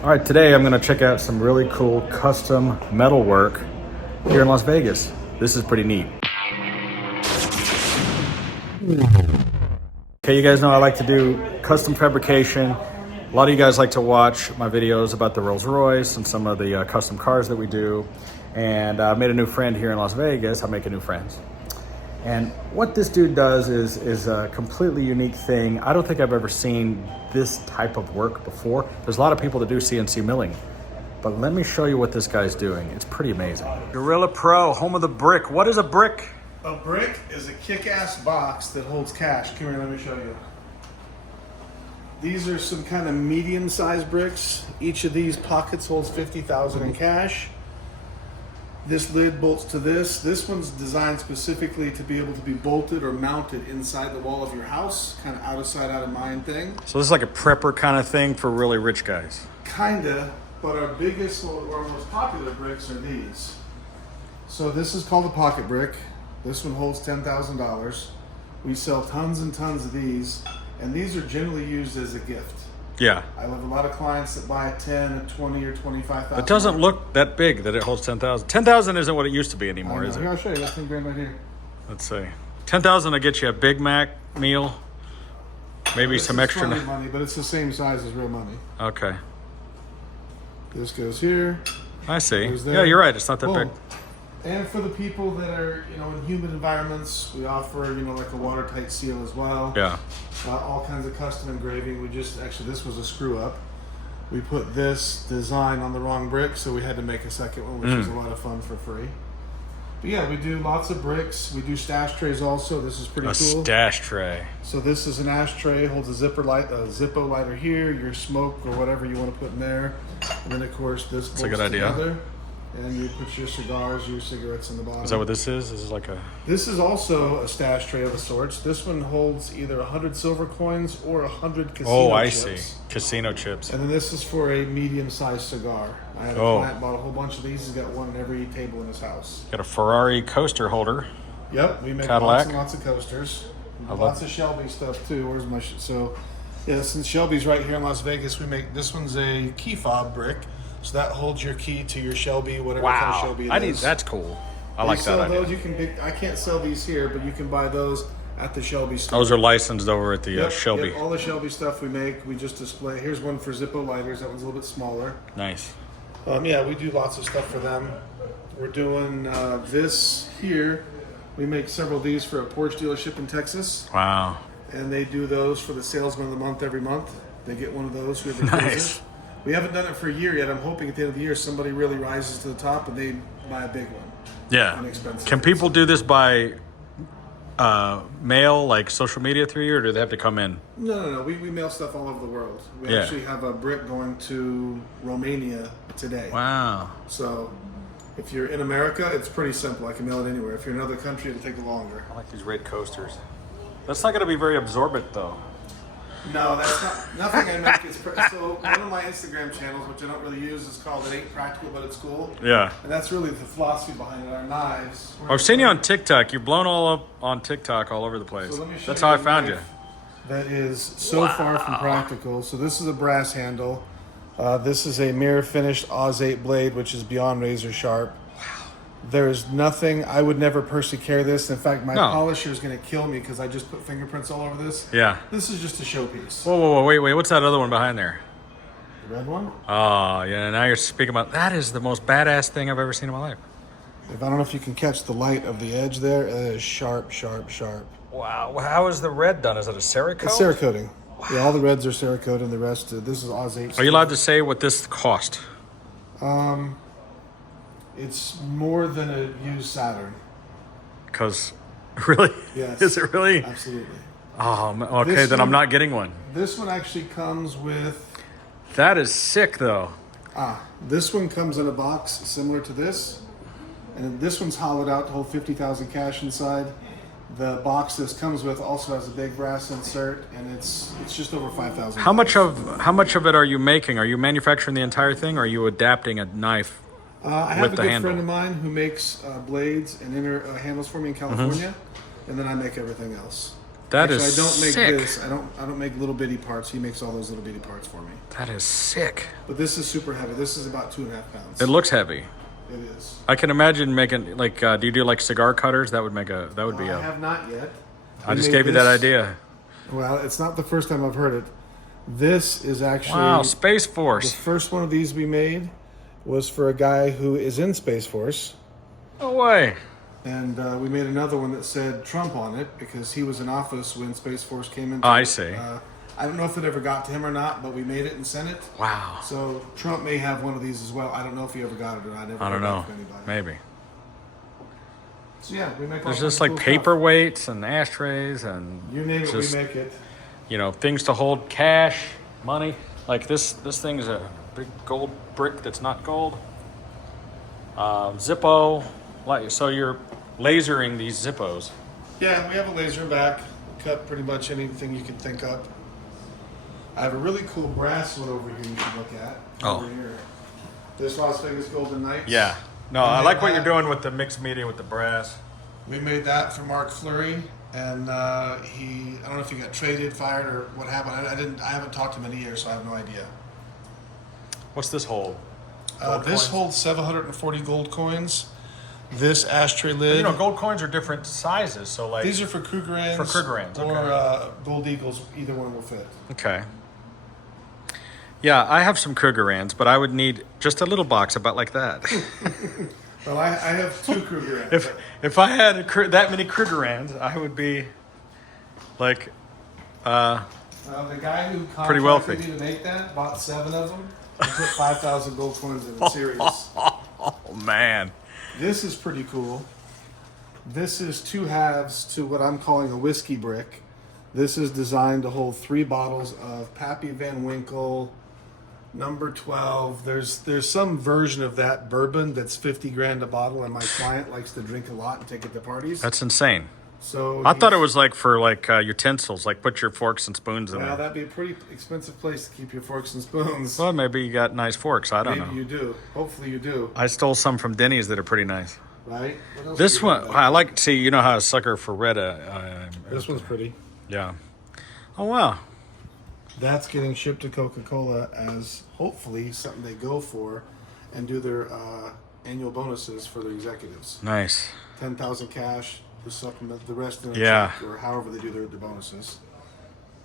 All right, today I'm gonna check out some really cool custom metal work here in Las Vegas. This is pretty neat. Okay, you guys know I like to do custom fabrication. A lot of you guys like to watch my videos about the Rolls Royce and some of the custom cars that we do. And I made a new friend here in Las Vegas. I'm making new friends. And what this dude does is a completely unique thing. I don't think I've ever seen this type of work before. There's a lot of people that do CNC milling, but let me show you what this guy's doing. It's pretty amazing. Gorilla Pro, home of the brick. What is a brick? A brick is a kick-ass box that holds cash. Come here, let me show you. These are some kind of medium-sized bricks. Each of these pockets holds $50,000 in cash. This lid bolts to this. This one's designed specifically to be able to be bolted or mounted inside the wall of your house, kind of out of sight, out of mind thing. So this is like a prepper kind of thing for really rich guys. Kinda, but our biggest or most popular bricks are these. So this is called a pocket brick. This one holds $10,000. We sell tons and tons of these, and these are generally used as a gift. Yeah. I have a lot of clients that buy a 10, a 20, or 25,000. It doesn't look that big that it holds 10,000. 10,000 isn't what it used to be anymore, is it? Here, I'll show you. That's $10,000 right here. Let's see. 10,000 will get you a Big Mac meal, maybe some extra money, but it's the same size as real money. Okay. This goes here. I see. Yeah, you're right. It's not that big. And for the people that are, in humid environments, we offer, like a watertight seal as well. Yeah. All kinds of custom engraving. This was a screw up. We put this design on the wrong brick, so we had to make a second one, which was a lot of fun for free. But yeah, we do lots of bricks. We do stash trays also. This is pretty cool. A stash tray. So this is an ashtray, holds a Zippo lighter here, your smoke or whatever you want to put in there. And then of course this bolts together. And you put your cigars, your cigarettes in the bottom. Is that what this is? This is like a... This is also a stash tray of the sorts. This one holds either 100 silver coins or 100 casino chips. Oh, I see. Casino chips. And then this is for a medium-sized cigar. I had a client bought a whole bunch of these. He's got one in every table in his house. Got a Ferrari coaster holder. Yep, we make Cadillac. lots and lots of coasters. Lots of Shelby stuff too. Where's my... So, yeah, since Shelby's right here in Las Vegas, we make... This one's a key fob brick. So that holds your key to your Shelby, whatever kind of Shelby it is. That's cool. I like that idea. Those you can pick. I can't sell these here, but you can buy those at the Shelby store. Those are licensed over at the Shelby. Yep, all the Shelby stuff we make, we just display. Here's one for Zippo lighters. That one's a little bit smaller. Nice. Yeah, we do lots of stuff for them. We're doing this here. We make several of these for a Porsche dealership in Texas. Wow. And they do those for the salesman of the month every month. They get one of those. Nice. We haven't done it for a year yet. I'm hoping at the end of the year somebody really rises to the top and they buy a big one. Yeah. Can people do this by mail, like social media through you, or do they have to come in? No. We mail stuff all over the world. We actually have a brick going to Romania today. Wow. So if you're in America, it's pretty simple. I can mail it anywhere. If you're in another country, it'll take longer. I like these red coasters. That's not going to be very absorbent, though. No, that's not. Nothing I make is... So one of my Instagram channels, which I don't really use, is called It Ain't Practical, But It's Cool. Yeah. And that's really the philosophy behind it. Our knives. I've seen you on TikTok. You're blown all up on TikTok all over the place. So let me show That's you how I a found you. knife that is so far from practical. So this is a brass handle. This is a mirror finished Oz 8 blade, which is beyond razor sharp. There's nothing, I would never personally carry this. In fact, my polisher is going to kill me because I just put fingerprints all over this. Yeah. This is just a showpiece. Whoa, wait. What's that other one behind there? The red one? Oh, yeah, now you're speaking about, that is the most badass thing I've ever seen in my life. I don't know if you can catch the light of the edge there. It is sharp, sharp, sharp. Wow, how is the red done? Is it a Cerakote? It's Cerakoting. Wow. Yeah, all the reds are Cerakote and the rest, this is Oz 8. Are you allowed to say what this cost? It's more than a used Saturn. Because, really? Yes. Is it really? Absolutely. Oh, okay, then I'm not getting one. This one actually comes with... That is sick, though. This one comes in a box similar to this. And this one's hollowed out to hold 50,000 cash inside. The box this comes with also has a big brass insert, and it's just over 5,000. How much of it are you making? Are you manufacturing the entire thing, or are you adapting a knife? I have a good friend of mine who makes blades and inner handles for me in California, and then I make everything else. That Actually, is I don't make sick. this. I don't make little bitty parts. He makes all those little bitty parts for me. That is sick. But this is super heavy. This is about 2.5 pounds. It looks heavy. It is. I can imagine making like. Do you do like cigar cutters? That would make a. That would be I a. have not yet. I We just made gave you that this- idea. Well, it's not the first time I've heard it. This is actually Wow, Space the Force. first one of these we made was for a guy who is in Space Force. No way. And we made another one that said Trump on it because he was in office when Space Force came into Oh, I see. I don't know if it ever got to him or not, but we made it and sent it. Wow. So Trump may have one of these as well. I don't know if he ever got it or not. I never I don't heard know. back from anybody. Maybe. So yeah, we make all There's kinds just of like cool stuff. paperweights and ashtrays and You name it, just, we make it. you know, things to hold cash, money. Like this thing is a big gold brick that's not gold. Zippo. Like so, you're lasering these Zippos. Yeah, we have a laser back. We cut pretty much anything you can think of. I have a really cool brass one over here you can look at. Oh. Over here. This Las Vegas Golden Knights. Yeah. No, I like what you're doing with the mixed media with the brass. We made that for Mark Fleury, and I don't know if he got traded, fired, or what happened. I haven't talked to him in a year, so I have no idea. What's this hold? Gold This coins? holds 740 gold coins. This ashtray lid. You know, gold coins are different sizes, so like These are for Krugerrands. For Krugerrands, Or okay. Gold Eagles. Either one will fit. Okay. Yeah, I have some Krugerrands, but I would need just a little box about like that. Well, I have two Krugerrands. if I had that many Krugerrands, I would be like The guy who Pretty wealthy. contracted me to make that bought 7 of them and put 5,000 gold coins in a series. oh man. This is pretty cool. This is 2 halves to what I'm calling a whiskey brick. This is designed to hold 3 bottles of Pappy Van Winkle, number 12. There's some version of that bourbon that's 50 grand a bottle, and my client likes to drink a lot and take it to parties. That's insane. So I thought it was like for like utensils, like put your forks and spoons in Well, there. that'd be a pretty expensive place to keep your forks and spoons. Well, maybe you got nice forks. I don't Maybe know. you do. Hopefully you do. I stole some from Denny's that are pretty nice. Right? What else This do you one, have? I like. See, you know how a sucker for red. This one's pretty. Yeah. Oh wow. That's getting shipped to Coca-Cola as hopefully something they go for and do their annual bonuses for their executives. Nice. 10,000 cash, the supplement, the rest in a Yeah. check, or however they do their bonuses.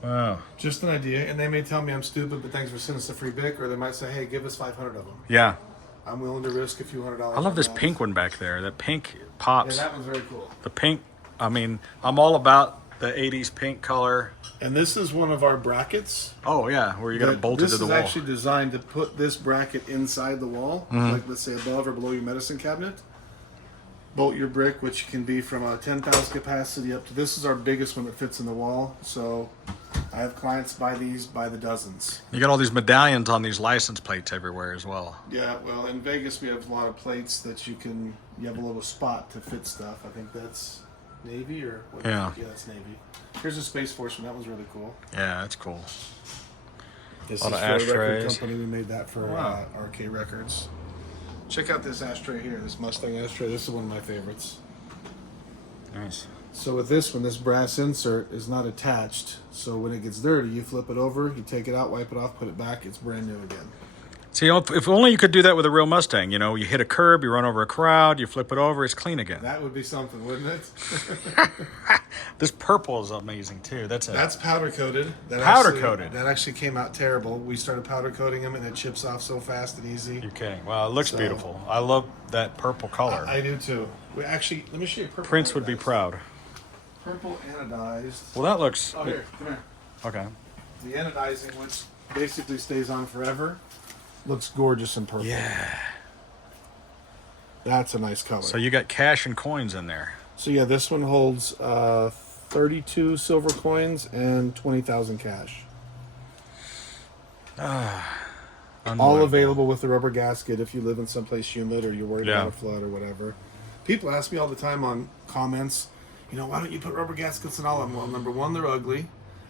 Wow. Just an idea, and they may tell me I'm stupid, but thanks for sending us a free Bic, or they might say, hey, give us 500 of them. Yeah. I'm willing to risk a few $100. I love on this that. pink one back there. That pink Yeah, pops. that one's very cool. The pink. I mean, I'm all about the '80s pink color. And this is one of our brackets. Oh yeah, where you got it bolted to the This wall. is actually designed to put this bracket inside the wall, Mm-hmm. like let's say above or below your medicine cabinet. Bolt your brick, which can be from a 10,000 capacity up to this is our biggest one that fits in the wall. So I have clients buy these by the dozens. You got all these medallions on these license plates everywhere as well. Yeah, well, in Vegas we have a lot of plates that you have a little spot to fit stuff. I think that's Navy or what? Yeah. Yeah, that's Navy. Here's a Space Force one. That was really cool. Yeah, that's cool. This A lot is of for a record ashtrays. company. We made that for Wow. RK Records. Check out this ashtray here, this Mustang ashtray. This is one of my favorites. Nice. So with this one, this brass insert is not attached. So when it gets dirty, you flip it over, you take it out, wipe it off, put it back. It's brand new again. See, if only you could do that with a real Mustang. You know, you hit a curb, you run over a crowd, you flip it over, it's clean again. That would be something, wouldn't it? This purple is amazing too. That's Powder coated. Powder coated. That actually came out terrible. We started powder coating them, and it chips off so fast and easy. You're kidding. Wow, it looks So- beautiful. I love that purple color. I do too. We actually, let me show you purple. Prince would be anodized. proud. Purple anodized. Well, that looks Oh, here, come here. okay. The anodizing, which basically stays on forever, looks gorgeous in purple. Yeah. That's a nice color. So you got cash and coins in there. So yeah, this one holds 32 silver coins and 20,000 cash. All Unbelievable. available with the rubber gasket if you live in someplace humid or you're worried Yeah. about a flood or whatever. People ask me all the time on comments, why don't you put rubber gaskets in all of them? Well, number one, they're ugly.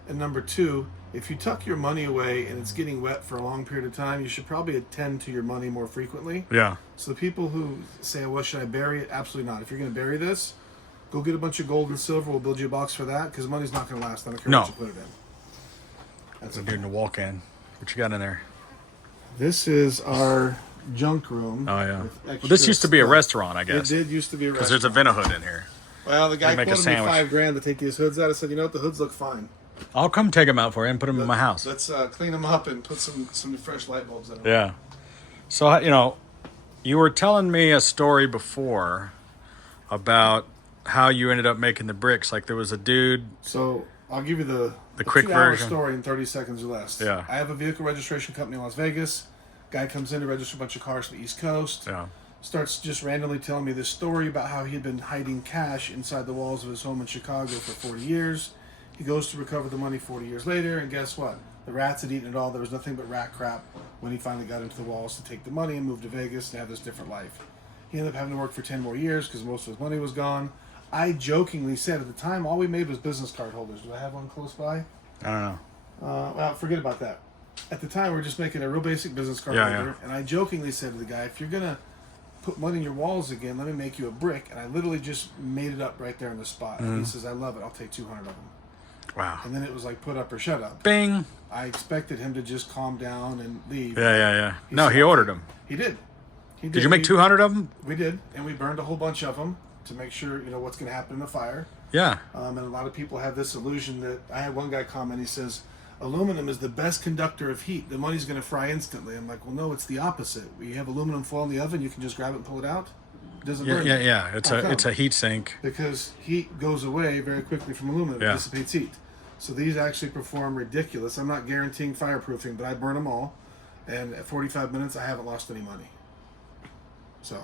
And number two, if you tuck your money away and it's getting wet for a long period of time, you should probably attend to your money more frequently. Yeah. So the people who say, well, should I bury it? Absolutely not. If you're going to bury this, Go get a bunch of gold and silver. We'll build you a box for that because money's not going to last. I don't care No. what you put it in. That's a dude in the walk-in. What you got in there? This is our junk room. Oh, yeah. Well, this used to be a restaurant, I guess. It did used to be a restaurant. Because there's a Vinahood in here. Well, the guy make a quoted me sandwich. $5,000 to take these hoods out. I said, you know what? The hoods look fine. I'll come take them out for you and put them in my house. Let's clean them up and put some fresh light bulbs in them. Yeah. So, you know, you were telling me a story before about how you ended up making the bricks. Like there was a dude. So I'll give you the quick 2-hour version. story in 30 seconds or less. Yeah. I have a vehicle registration company in Las Vegas. Guy comes in to register a bunch of cars from the East Coast. Yeah. Starts just randomly telling me this story about how he had been hiding cash inside the walls of his home in Chicago for 40 years. He goes to recover the money 40 years later, and guess what? The rats had eaten it all. There was nothing but rat crap when he finally got into the walls to take the money and move to Vegas and have this different life. He ended up having to work for 10 more years because most of his money was gone. I jokingly said at the time, all we made was business card holders. Do I have one close by? I don't know. Well, forget about that. At the time, we were just making a real basic business card holder, and I jokingly said to the guy, if you're going to put money in your walls again, let me make you a brick. And I literally just made it up right there on the spot. And he says, I love it. I'll take 200 of them. Wow. And then it was like, put up or shut up. Bing. I expected him to just calm down and leave. Yeah. He No, said, he ordered them. He did. Did you make 200 of them? We did. And we burned a whole bunch of them to make sure, you know, what's going to happen in the fire. Yeah. And a lot of people have this illusion that, I had one guy comment, he says, aluminum is the best conductor of heat. The money's going to fry instantly. I'm like, well, no, it's the opposite. We have aluminum foil in the oven. You can just grab it and pull it out. It doesn't burn. Yeah. It's a heat sink. Because heat goes away very quickly from aluminum. Yeah. It dissipates heat. So these actually perform ridiculous. I'm not guaranteeing fireproofing, but I burn them all. And at 45 minutes, I haven't lost any money. So,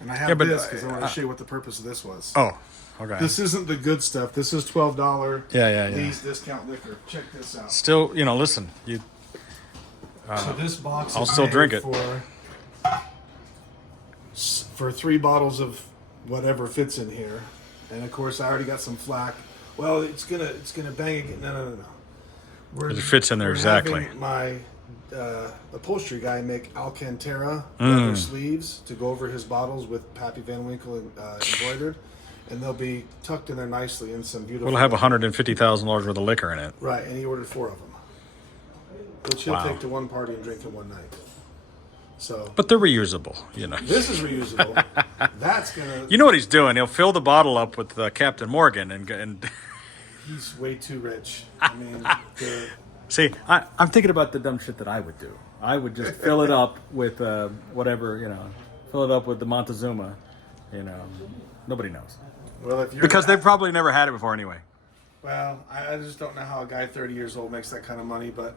and I have this because I want to show you what the purpose of this was. Oh, okay. This isn't the good stuff. This is $12. Yeah. Lee's discount liquor. Check this out. Still, you know, listen. So this box I'll is still made drink it. for 3 bottles of whatever fits in here, and of course I already got some flack. Well, it's gonna bang again. No. It fits in there exactly. Having my upholstery guy make Alcantara leather sleeves to go over his bottles with Pappy Van Winkle embroidered, and they'll be tucked in there nicely in some beautiful. We'll have $150,000 worth of liquor in it. Right, and he ordered 4 of them, which he'll Wow. take to one party and drink in one night. So, But they're reusable, you know. this is reusable. That's gonna. You know what he's doing? He'll fill the bottle up with Captain Morgan and He's way too rich. I mean, see, I'm thinking about the dumb shit that I would do. I would just fill it up with whatever, you know, fill it up with the Montezuma, you know. Nobody knows. well, if you're Because they've probably never had it before anyway. well, I just don't know how a guy 30 years old makes that kind of money. But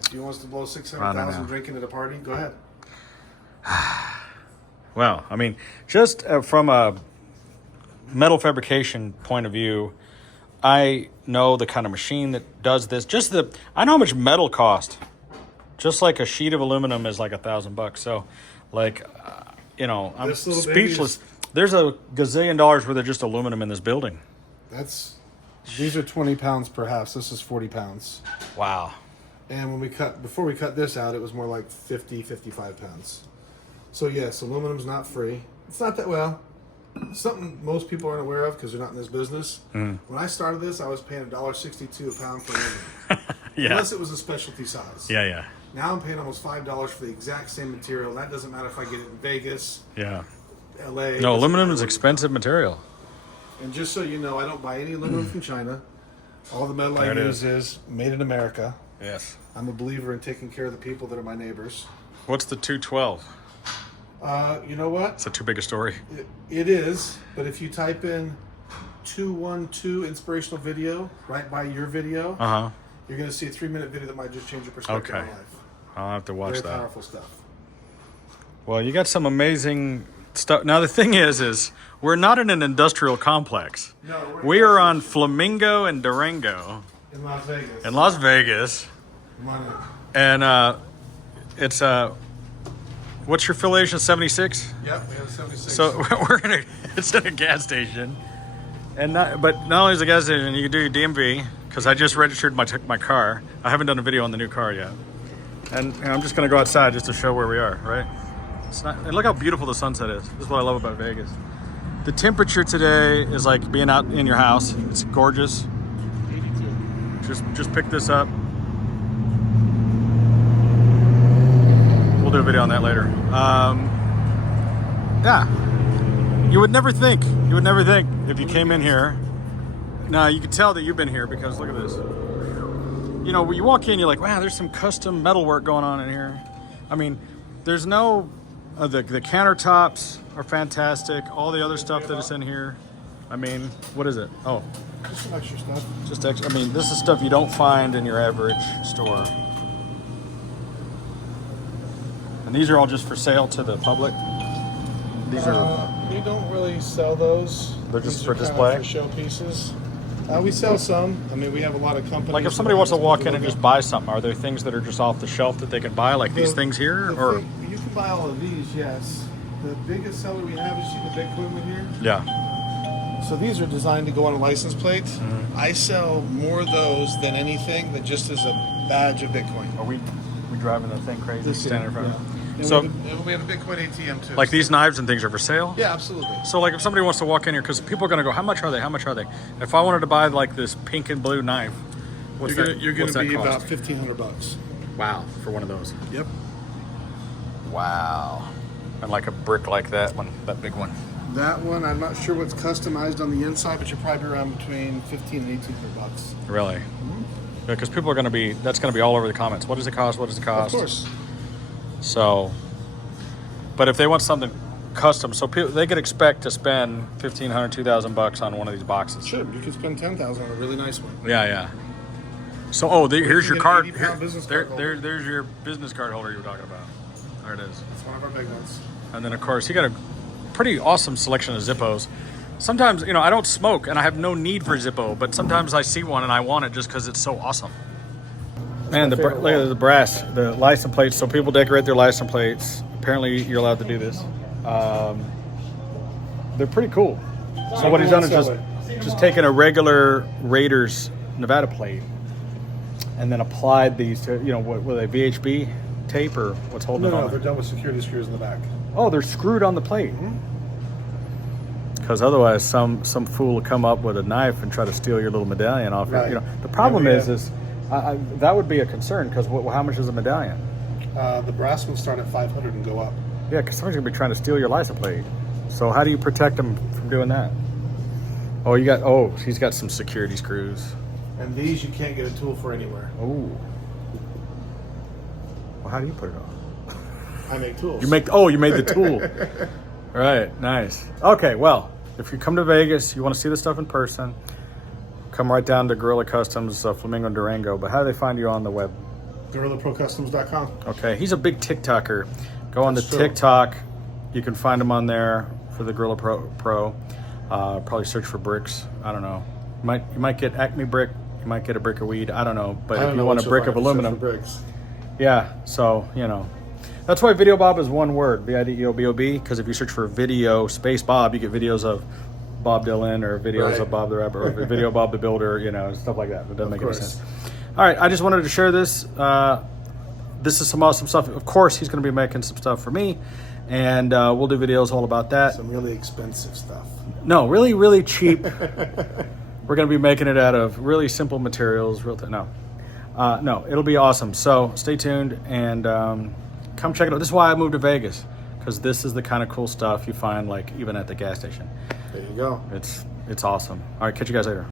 if he wants to blow I 600,000 don't know. drinking at a party, go ahead. Well, I mean, just from a metal fabrication point of view, I know the kind of machine that does this. I know how much metal cost. Just like a sheet of aluminum is like $1,000. So, like, you know, I'm This little baby speechless. There's a gazillion dollars worth of just aluminum in this building. These are 20 pounds per house. This is 40 pounds. Wow. And before we cut this out, it was more like 50, 55 pounds. So yes, aluminum's not free. It's not that well. Something most people aren't aware of because they're not in this business. When I started this, I was paying $1.62 a pound for aluminum. Yeah. Unless it was a specialty size. Yeah. Now I'm paying almost $5 for the exact same material. And that doesn't matter if I get it in Vegas, Yeah. LA. No, aluminum doesn't is matter. expensive material. And just so you know, I don't buy any aluminum from China. All the metal There I it use is made in America. Yes. I'm a believer in taking care of the people that are my neighbors. What's the 212? You know what? Is that too big a story? It is, but if you type in 212 inspirational video right by your video, you're going to see a 3-minute video that might just change your perspective Okay. on life. I'll have to watch Very that. powerful stuff. Well, you got some amazing stuff. Now, the thing is we're not in an industrial complex. No, We are on Flamingo and Durango in Las Vegas. in Las Vegas. Come on And in. it's what's your affiliation? 76. Yep, we have a 76. So it's in a gas station, but not only is it a gas station, you can do your DMV because I just registered my car. I haven't done a video on the new car yet, and I'm just gonna go outside just to show where we are. Right? It's not. And look how beautiful the sunset is. This is what I love about Vegas. The temperature today is like being out in your house. It's gorgeous. 82. Just pick this up. We'll do a video on that later. Yeah. You would never think if you came in here. Now you can tell that you've been here because look at this. You know, when you walk in, you're like, wow, there's some custom metalwork going on in here. I mean, there's no, the countertops are fantastic. All the other stuff that is in here. I mean, what is it? Oh. Just some extra stuff. Just extra, I mean, this is stuff you don't find in your average store. And these are all just for sale to the public? These are... We don't really sell those. They're just These for are kind of display? for show pieces. We sell some. I mean, we have a lot of companies. Like if somebody wants to walk in and just buy something, are there things that are just off the shelf that they can buy, like these things here? Or you can buy all of these, yes. The biggest seller we have, you see the big equipment here? yeah, So these are designed to go on a license plate. Mm-hmm. I sell more of those than anything that just is a badge of Bitcoin. are we driving the thing crazy standing in front of it? And So we have a Bitcoin ATM too. like these knives and things are for sale? Yeah, absolutely. So like if somebody wants to walk in here, because people are going to go, how much are they? How much are they? If I wanted to buy like this pink and blue knife, what's You're that going to be cost? about $1,500. Wow, for one of those. Yep. Wow. And like a brick like that one, that big one. That one, I'm not sure what's customized on the inside, but you're probably around between $1,500 and $1,800. Really? Mm-hmm. Because people are going to be, that's going to be all over the comments. What does it cost? What does it cost? Of course. So, but if they want something custom, so people, they could expect to spend $1,500, $2,000 on one of these boxes. Sure, you could spend $10,000 on a really nice one. Yeah, yeah. So, oh, here's your an card. 80-pound business card holder. There's your business card holder you were talking about. There it is. It's one of our big ones. And then, of course, you got a pretty awesome selection of Zippos. Sometimes, you know, I don't smoke and I have no need for Zippo, but sometimes I see one and I want it just because it's so awesome. Man, look at the brass, the license plates. So people decorate their license plates. Apparently, you're allowed to do this. They're pretty cool. So what he's done is just taken a regular Raiders Nevada plate and then applied these to, you know, what were they, VHB tape or what's holding it on? No, they're done with security screws in the back. Oh, they're screwed on the plate. Because otherwise, some fool will come up with a knife and try to steal your little medallion off. Right. You know, the problem is that would be a concern because how much is a medallion? The brass ones start at $500 and go up. Yeah, because somebody's gonna be trying to steal your license plate. So how do you protect them from doing that? Oh, he's got some security screws. And these you can't get a tool for anywhere. Oh. Well, how do you put it on? I make tools. You made the tool. Right, nice. Okay, well, if you come to Vegas, you want to see the stuff in person, come right down to Gorilla Customs, Flamingo and Durango. But how do they find you on the web? GorillaProCustoms.com. Okay, he's a big TikToker. Go on That's to true. TikTok. You can find him on there for the Gorilla Pro. Probably search for bricks. I don't know. You might get Acme brick. You might get a brick of weed. I don't know. But if you want a brick of aluminum, bricks. yeah. So you know, that's why Videobob is one word, Videobob. Because if you search for video space Bob, you get videos of Bob Dylan or videos of Bob the Rapper or Video Bob the Builder. You know, stuff like that. It doesn't make any sense. All right, I just wanted to share this. This is some awesome stuff. Of course, he's going to be making some stuff for me, and we'll do videos all about that. Some really expensive stuff. No, really, really cheap. We're going to be making it out of really simple materials. No, it'll be awesome. So stay tuned and come check it out. This is why I moved to Vegas, because this is the kind of cool stuff you find like even at the gas station. There you go. It's awesome. All right, catch you guys later.